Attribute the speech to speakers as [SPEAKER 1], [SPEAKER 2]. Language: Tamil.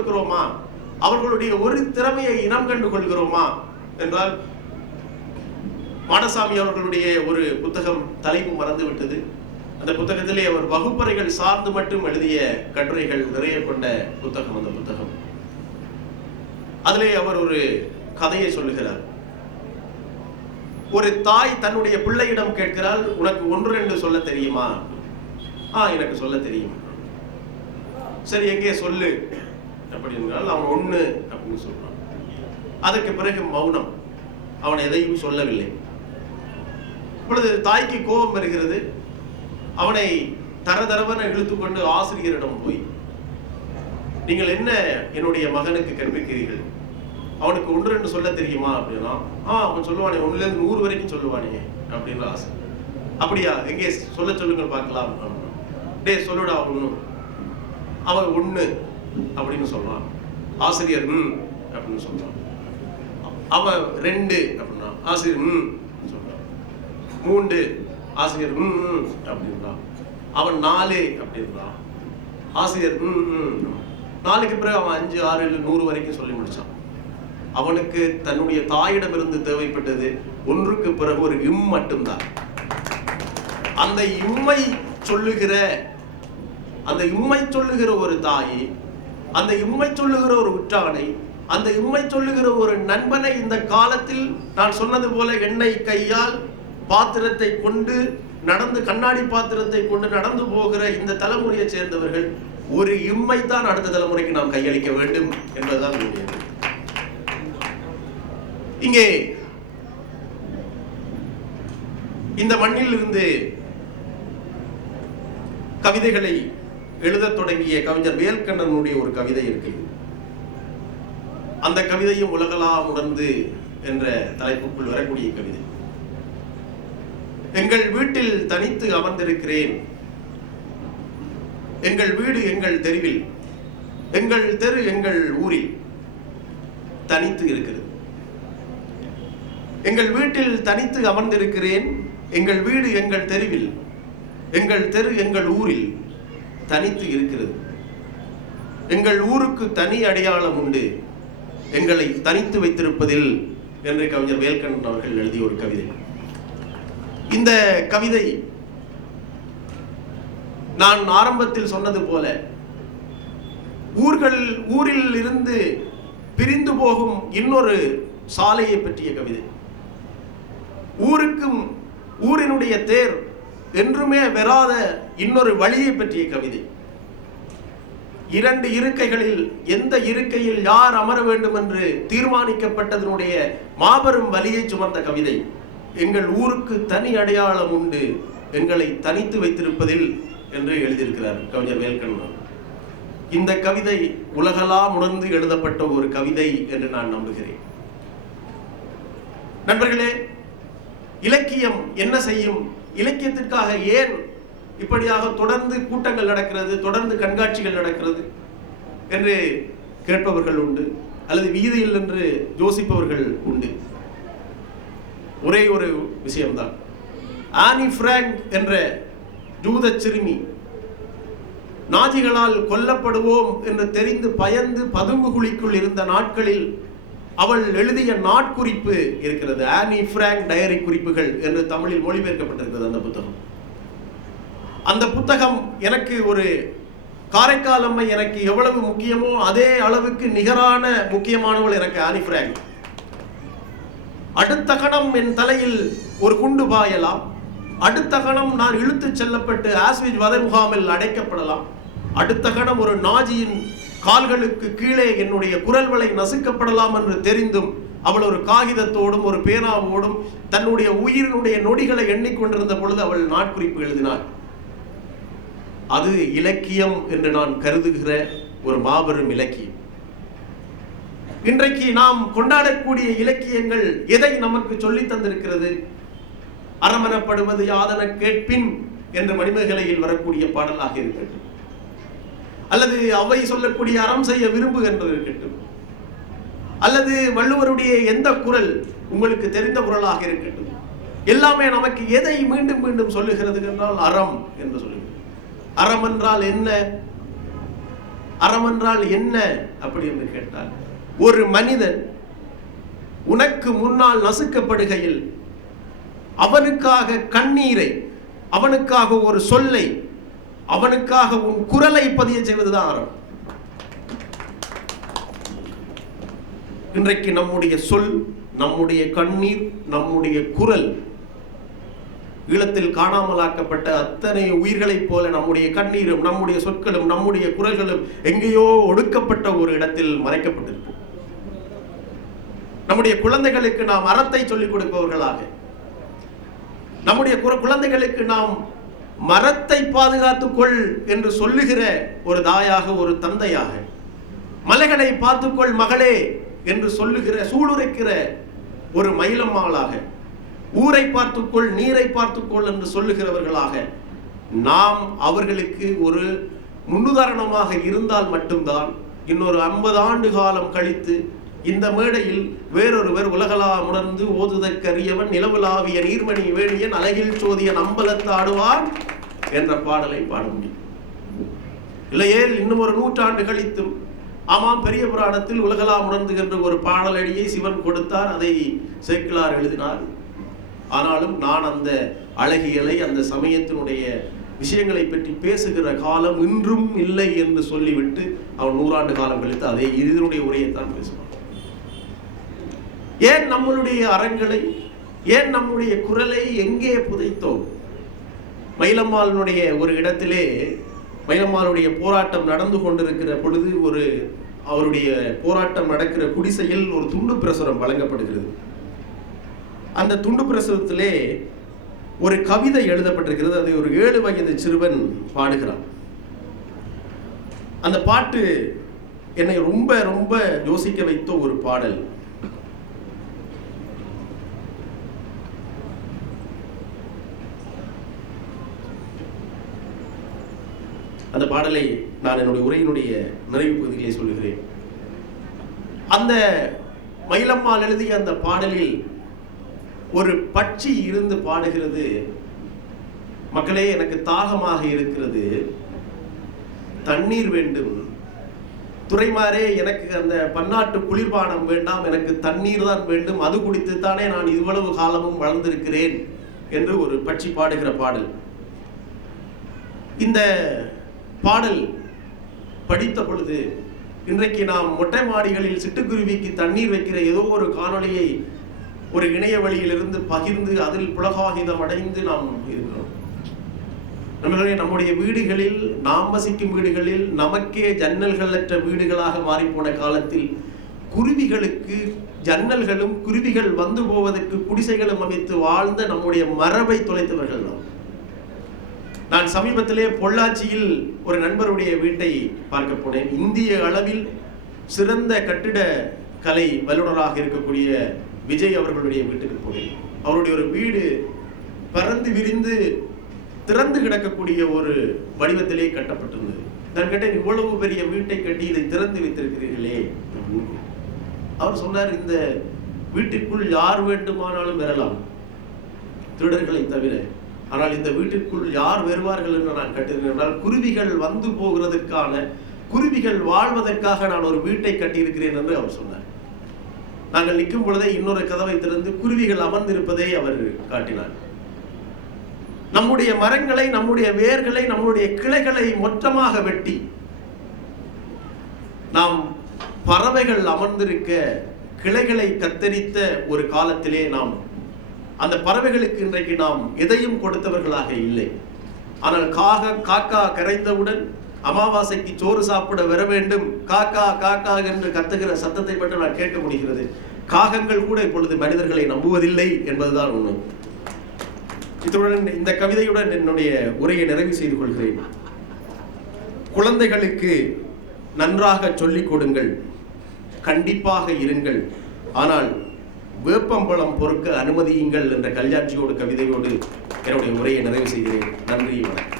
[SPEAKER 1] கொள்கிறோமா அவர்களுடைய ஒரு திறமையை இனம் கண்டு கொள்கிறோமா என்றால் மாடசாமி அவர்களுடைய ஒரு புத்தகம் தலைப்பு மறந்து விட்டது அந்த புத்தகத்திலே அவர் வகுப்பறைகள் சார்ந்து மட்டும் எழுதிய கட்டுரைகள் நிறைய கொண்ட புத்தகம் அந்த புத்தகம். அதிலே அவர் ஒரு கதையை சொல்லுகிறார். ஒரு தாய் தன்னுடைய பிள்ளையிடம் கேட்கிறாள் உனக்கு ஒன்று ரெண்டு சொல்ல தெரியுமா? ஆ எனக்கு சொல்ல தெரியும். சரி எங்கே? சொல்லு. அப்படின்றால் அவன் ஒன்று அப்படின்னு சொல்றான். அதற்கு பிறகு மௌனம். அவன் எதையும் சொல்லவில்லை. இப்பொழுது தாய்க்கு கோபம் வருகிறது. அவனை தரதரவன இழுத்துக்கொண்டு ஆசிரியரிடம் போய் நீங்கள் என்ன என்னுடைய மகனுக்கு கற்பிக்கிறீர்கள்? அவனுக்கு ஒன்று ரெண்டு சொல்ல தெரியுமா? அப்படின்னா ஆ அவன் சொல்லுவானே ஒண்ணுல இருந்து நூறு வரைக்கும் சொல்லுவானே அப்படின்னு ஆசை. அப்படியா எங்கே? சொல்ல சொல்லுங்கள் பார்க்கலாம். டே டேய் சொல்லுடா ஒன்று அவன் ஒன்று அப்படின்னு சொல்றான். ஆசிரியர் ம் அப்படின்னு சொல்றான். அவன் ரெண்டு அப்படின்னா ஆசிரியர் ம் சொல்றான். மூன்று ஆசிரியர் ம் ம் அப்படின்றான் அவன் நாலு அப்படின்றான் ஆசிரியர் ம் ம் பிறகு அவன் அஞ்சு ஆறு ஏழு நூறு வரைக்கும் சொல்லி முடிச்சான். அவனுக்கு தன்னுடைய தாயிடமிருந்து தேவைப்பட்டது ஒன்றுக்கு பிறகு ஒரு இம் மட்டும்தான். அந்த இம்மை சொல்லுகிற அந்த இம்மை சொல்லுகிற ஒரு தாயை அந்த இம்மை சொல்லுகிற ஒரு உற்றானை அந்த இம்மை சொல்லுகிற ஒரு நண்பனை இந்த காலத்தில் நான் சொன்னது போல எண்ணெய் கையால் பாத்திரத்தை கொண்டு நடந்து கண்ணாடி பாத்திரத்தை கொண்டு நடந்து போகிற இந்த தலைமுறையை சேர்ந்தவர்கள் ஒரு இம்மை தான் அடுத்த தலைமுறைக்கு நாம் கையளிக்க வேண்டும் என்பதுதான் இங்கே இந்த மண்ணில் இருந்து கவிதைகளை எழுதத் தொடங்கிய கவிஞர் வேல்கண்ணனுடைய ஒரு கவிதை இருக்கு. அந்த கவிதையும் உலகலாம் உணர்ந்து என்ற தலைப்புக்குள் வரக்கூடிய கவிதை. எங்கள் வீட்டில் தனித்து அமர்ந்திருக்கிறேன். எங்கள் வீடு எங்கள் தெருவில். எங்கள் தெரு எங்கள் ஊரில் தனித்து இருக்கிறது. எங்கள் வீட்டில் தனித்து அமர்ந்திருக்கிறேன். எங்கள் வீடு எங்கள் தெருவில். எங்கள் தெரு எங்கள் ஊரில். தனித்து இருக்கிறது. எங்கள் ஊருக்கு தனி அடையாளம் உண்டு. எங்களை தனித்து வைத்திருப்பதில் என்று கவிஞர் வேல்கண்ணன் அவர்கள் எழுதிய ஒரு கவிதை. இந்த கவிதை நான் ஆரம்பத்தில் சொன்னது போல ஊர்கள் ஊரில் இருந்து பிரிந்து போகும் இன்னொரு சாலையை பற்றிய கவிதை. ஊருக்கும் ஊரினுடைய தேர் என்றுமே வெறாத இன்னொரு வழியை பற்றிய கவிதை. இரண்டு இருக்கைகளில் எந்த இருக்கையில் யார் அமர வேண்டும் என்று தீர்மானிக்கப்பட்டதனுடைய மாபெரும் வலியை சுமந்த கவிதை. எங்கள் ஊருக்கு தனி அடையாளம் உண்டு எங்களை தனித்து வைத்திருப்பதில் என்று எழுதியிருக்கிறார் கவிஞர் வேல்கண்ணன். இந்த கவிதை உலகலாம் உணர்ந்து எழுதப்பட்ட ஒரு கவிதை என்று நான் நம்புகிறேன். நண்பர்களே இலக்கியம் என்ன செய்யும்? இலக்கியத்திற்காக ஏன் இப்படியாக தொடர்ந்து கூட்டங்கள் நடக்கிறது தொடர்ந்து கண்காட்சிகள் நடக்கிறது என்று கேட்பவர்கள் உண்டு அல்லது வீதியில் என்று யோசிப்பவர்கள் உண்டு. ஒரே ஒரு விஷயம்தான். ஆனி பிராங்க் என்ற ஜூத சிறுமி நாஜிகளால் கொல்லப்படுவோம் என்று தெரிந்து பயந்து பதுங்கு குழிக்குள் இருந்த நாட்களில் அவள் எழுதிய நாட்குறிப்பு இருக்கிறது. ஆனி பிராங்க் டயரி குறிப்புகள் என்று தமிழில் மொழிபெயர்க்கப்பட்டிருக்கிறது அந்த புத்தகம். அந்த புத்தகம் எனக்கு ஒரு காரைக்கால் அம்மை எனக்கு எவ்வளவு முக்கியமோ அதே அளவுக்கு நிகரான முக்கியமானவள் எனக்கு ஆனி அடுத்த கணம் என் தலையில் ஒரு குண்டு பாயலாம். அடுத்த கணம் நான் இழுத்துச் செல்லப்பட்டு ஆஸ்விஜ் வதை முகாமில் அடைக்கப்படலாம். அடுத்த கணம் ஒரு நாஜியின் கால்களுக்கு கீழே என்னுடைய குரல்களை நசுக்கப்படலாம் என்று தெரிந்தும் அவள் ஒரு காகிதத்தோடும் ஒரு பேனாவோடும் தன்னுடைய உயிரினுடைய நொடிகளை எண்ணிக்கொண்டிருந்த பொழுது அவள் நாட்குறிப்பு எழுதினாள். அது இலக்கியம் என்று நான் கருதுகிற ஒரு மாபெரும் இலக்கியம். இன்றைக்கு நாம் கொண்டாடக்கூடிய இலக்கியங்கள் எதை நமக்கு சொல்லி தந்திருக்கிறது? அறமனப்படுவது யாதன கேட்பின் என்ற மணிமேகலையில் வரக்கூடிய பாடலாக இருக்கட்டும். அல்லது அவை சொல்லக்கூடிய அறம் செய்ய விரும்பு என்று இருக்கட்டும். அல்லது வள்ளுவருடைய எந்த குரல் உங்களுக்கு தெரிந்த குரலாக இருக்கட்டும். எல்லாமே நமக்கு எதை மீண்டும் மீண்டும் சொல்லுகிறது என்றால் அறம் என்று சொல்லுகிறது. அறம் என்றால் என்ன? அறம் என்றால் என்ன? அப்படி என்று கேட்டால் ஒரு மனிதன் உனக்கு முன்னால் நசுக்கப்படுகையில் அவனுக்காக கண்ணீரை அவனுக்காக ஒரு சொல்லை அவனுக்காக உன் குரலை பதிய செய்வதுதான் அறம். இன்றைக்கு நம்முடைய சொல் நம்முடைய கண்ணீர் நம்முடைய குரல் ஈழத்தில் காணாமலாக்கப்பட்ட அத்தனை உயிர்களைப் போல நம்முடைய கண்ணீரும் நம்முடைய சொற்களும் நம்முடைய குரல்களும் எங்கேயோ ஒடுக்கப்பட்ட ஒரு இடத்தில் மறைக்கப்பட்டிருக்கும். நம்முடைய குழந்தைகளுக்கு நாம் அறத்தை சொல்லிக் கொடுப்பவர்களாக. நம்முடைய குழந்தைகளுக்கு நாம் மரத்தை பாதுகாத்துக்கொள் என்று சொல்லுகிற ஒரு தாயாக ஒரு தந்தையாக மலைகளை பார்த்துக்கொள் மகளே என்று சொல்லுகிற சூளுரைக்கிற ஒரு மயிலம்மாளாக ஊரை பார்த்துக்கொள் நீரை பார்த்துக்கொள் என்று சொல்லுகிறவர்களாக நாம் அவர்களுக்கு ஒரு முன்னுதாரணமாக இருந்தால் மட்டும்தான் இன்னொரு ஐம்பது ஆண்டு காலம் கழித்து இந்த மேடையில் வேறொருவர் உலகளா உணர்ந்து ஓதுதற்கரியவன் நிலவுலாவிய நீர்மணி வேணியன் அழகில் சோதிய அம்பலத்து ஆடுவான் என்ற பாடலை பாட முடியும். இல்லையேல் இன்னும் ஒரு நூற்றாண்டு கழித்தும் ஆமாம் பெரிய புராணத்தில் உலகளா உணர்ந்துகின்ற ஒரு பாடலடியை சிவன் கொடுத்தார் அதை சேக்கிலார் எழுதினார். ஆனாலும் நான் அந்த அழகியலை அந்த சமயத்தினுடைய விஷயங்களை பற்றி பேசுகிற காலம் இன்றும் இல்லை என்று சொல்லிவிட்டு அவன் நூறாண்டு காலம் கழித்து அதே இதனுடைய உரையைத்தான் பேசுவான். ஏன் நம்மளுடைய அறங்களை ஏன் நம்முடைய குரலை எங்கே புதைத்தோம்? மயிலம்மாளுடைய ஒரு இடத்திலே மயிலம்மாளுடைய போராட்டம் நடந்து கொண்டிருக்கிற பொழுது ஒரு அவருடைய போராட்டம் நடக்கிற குடிசையில் ஒரு துண்டு பிரசுரம் வழங்கப்படுகிறது. அந்த துண்டு பிரசுரத்திலே ஒரு கவிதை எழுதப்பட்டிருக்கிறது. அதை ஒரு ஏழு வயது சிறுவன் பாடுகிறான். அந்த பாட்டு என்னை ரொம்ப ரொம்ப யோசிக்க வைத்த ஒரு பாடல். அந்த பாடலை நான் என்னுடைய உரையினுடைய நிறைவு பகுதியிலே சொல்லுகிறேன். அந்த மயிலம்மாள் எழுதிய அந்த பாடலில் ஒரு பட்சி இருந்து பாடுகிறது. மக்களே எனக்கு தாகமாக இருக்கிறது. தண்ணீர் வேண்டும். துறைமாரே எனக்கு அந்த பன்னாட்டு குளிர்பானம் வேண்டாம். எனக்கு தண்ணீர் தான் வேண்டும். அது குடித்து தானே நான் இவ்வளவு காலமும் வளர்ந்திருக்கிறேன் என்று ஒரு பட்சி பாடுகிற பாடல். இந்த பாடல் படித்த பொழுது இன்றைக்கு நாம் மொட்டை மாடிகளில் சிட்டுக்குருவிக்கு தண்ணீர் வைக்கிற ஏதோ ஒரு காணொலியை ஒரு இணைய வழியிலிருந்து பகிர்ந்து அதில் புலகாகிதம் அடைந்து நாம் இருக்கிறோம். நம்மளுடைய நம்முடைய வீடுகளில் நாம் வசிக்கும் வீடுகளில் நமக்கே ஜன்னல்களற்ற வீடுகளாக மாறிப்போன காலத்தில் குருவிகளுக்கு ஜன்னல்களும் குருவிகள் வந்து போவதற்கு குடிசைகளும் அமைத்து வாழ்ந்த நம்முடைய மரபை தொலைத்தவர்கள் நாம். நான் சமீபத்திலே பொள்ளாச்சியில் ஒரு நண்பருடைய வீட்டை பார்க்க போனேன். இந்திய அளவில் சிறந்த கட்டிட கலை வல்லுநராக இருக்கக்கூடிய விஜய் அவர்களுடைய வீட்டுக்கு போனேன் அவருடைய ஒரு வீடு பறந்து விரிந்து திறந்து கிடக்கக்கூடிய ஒரு வடிவத்திலே கட்டப்பட்டிருந்தது. நான் கேட்டேன் இவ்வளவு பெரிய வீட்டை கட்டி இதை திறந்து வைத்திருக்கிறீர்களே அவர் சொன்னார் இந்த வீட்டிற்குள் யார் வேண்டுமானாலும் வரலாம் திருடர்களை தவிர. ஆனால் இந்த வீட்டிற்குள் யார் வருவார்கள் என்று நான் கட்டியிருக்கிறேன் என்றால் குருவிகள் வந்து போகிறதுக்கான குருவிகள் வாழ்வதற்காக நான் ஒரு வீட்டை கட்டியிருக்கிறேன் என்று அவர் சொன்னார். நாங்கள் நிற்கும் பொழுதே இன்னொரு கதவை திறந்து குருவிகள் அமர்ந்திருப்பதை அவர் காட்டினார். நம்முடைய மரங்களை நம்முடைய வேர்களை நம்முடைய கிளைகளை மொத்தமாக வெட்டி நாம் பறவைகள் அமர்ந்திருக்க கிளைகளை கத்தரித்த ஒரு காலத்திலே நாம் அந்த பறவைகளுக்கு இன்றைக்கு நாம் எதையும் கொடுத்தவர்களாக இல்லை. ஆனால் காக காக்கா கரைந்தவுடன் அமாவாசைக்கு சோறு சாப்பிட வர வேண்டும். காக்கா காக்கா என்று கத்துகிற சத்தத்தை மட்டும் நான் கேட்க முடிகிறது. காகங்கள் கூட இப்பொழுது மனிதர்களை நம்புவதில்லை என்பதுதான் ஒன்று இத்துடன் இந்த கவிதையுடன் என்னுடைய உரையை நிறைவு செய்து கொள்கிறேன். குழந்தைகளுக்கு நன்றாக சொல்லிக் கொடுங்கள். கண்டிப்பாக இருங்கள். ஆனால் வேப்பம்பழம் பொறுக்க அனுமதியுங்கள் என்ற கல்யாட்சியோடு கவிதையோடு என்னுடைய உரையை நிறைவு செய்கிறேன். நன்றி வணக்கம்.